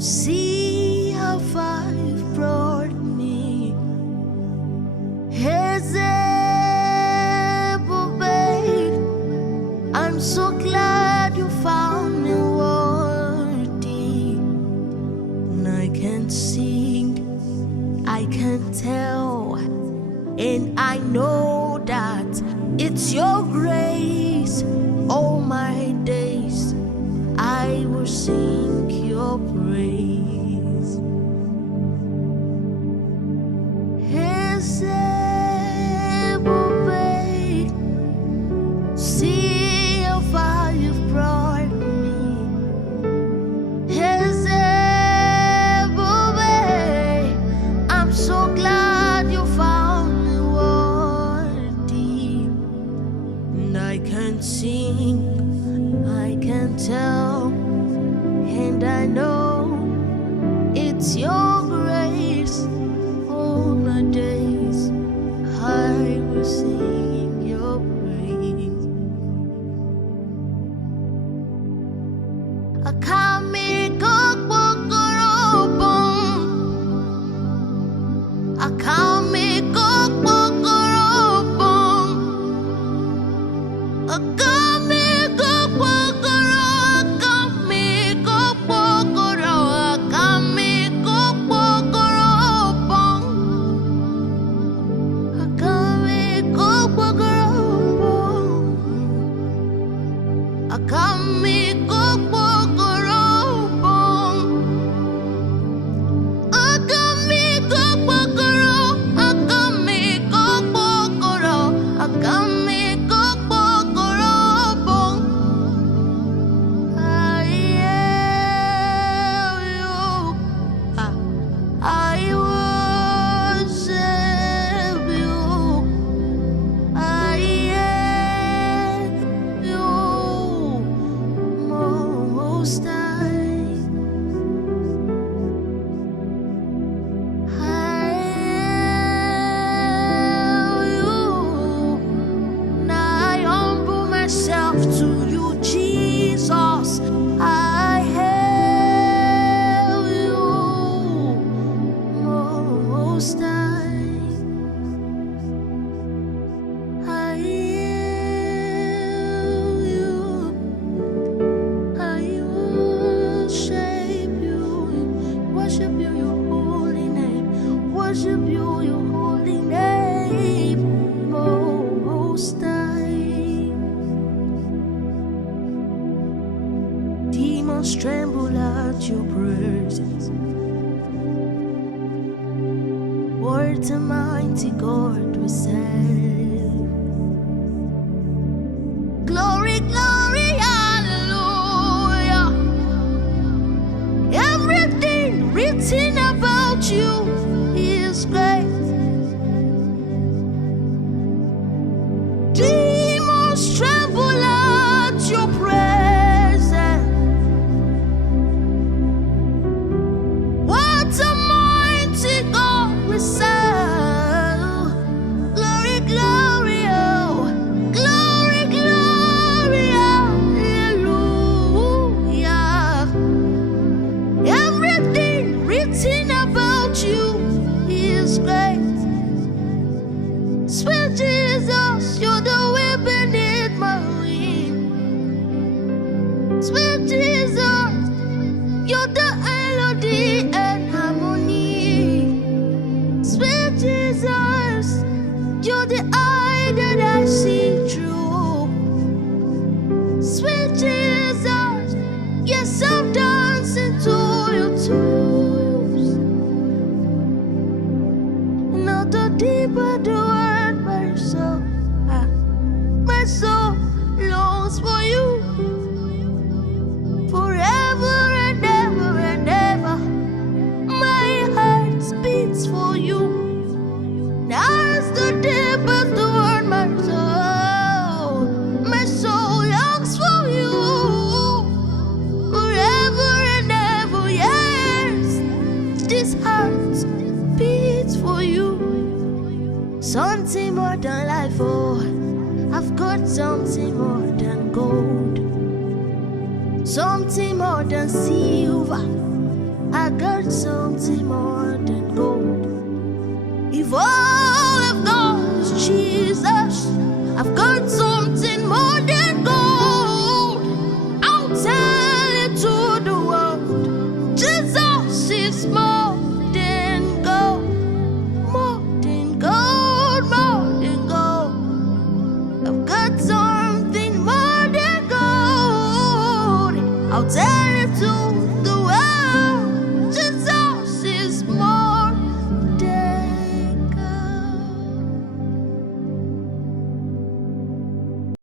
See how far you've brought me. Ebube, I'm so glad you found me worthy. And I can sing, I can tell, and I know that it's your grace. All my days I will sing your praise. Ebube, see how far you've brought me. Ebube, I'm so glad you found me worthy. And I can sing, I can tell, and I know it's your grace. All my days I will sing your praise. Akami kokbokorobon, akami kokbokorobon, akami kokbokoro, akami kokbokoro, akami kokbokorobon, akami kokbokorobon, akami kokbokorobon, akami kokbokoro, akami kokbokoro, akami kokbokorobon. I hail you, I worship you, I hail you, Most High. I hail you, and I humble myself to you, Jesus. I hail you, Most High. I hail you, I worship you, your holy name, worship you, your holy name, Most High. Demons tremble at your presence. What a mighty God we serve. Glory, glory, hallelujah. Everything written about you is great. Demons tremble at your presence. What a mighty God we serve. Glory, glory, oh, glory, glory, hallelujah. Everything written about you is great. Sweet Jesus, you're the wind beneath my wing. Sweet Jesus, you're the melody and harmony. Sweet Jesus, you're the eye that I see through. Sweet Jesus, yes, I'm dancing to your tunes. Now the deeper the word, my soul longs for you. Forever and ever and ever, my heart beats for you. Now as the deepest the word, my soul longs for you. Forever and ever, yes, this heart beats for you. Something more than life, oh, I've got something more than gold. something more than silver. I got something more than gold. If all I've got is Jesus, I've got something more than gold. I'll tell it to the world. Jesus is more than gold. More than gold, more than gold. I've got something more than gold. I'll tell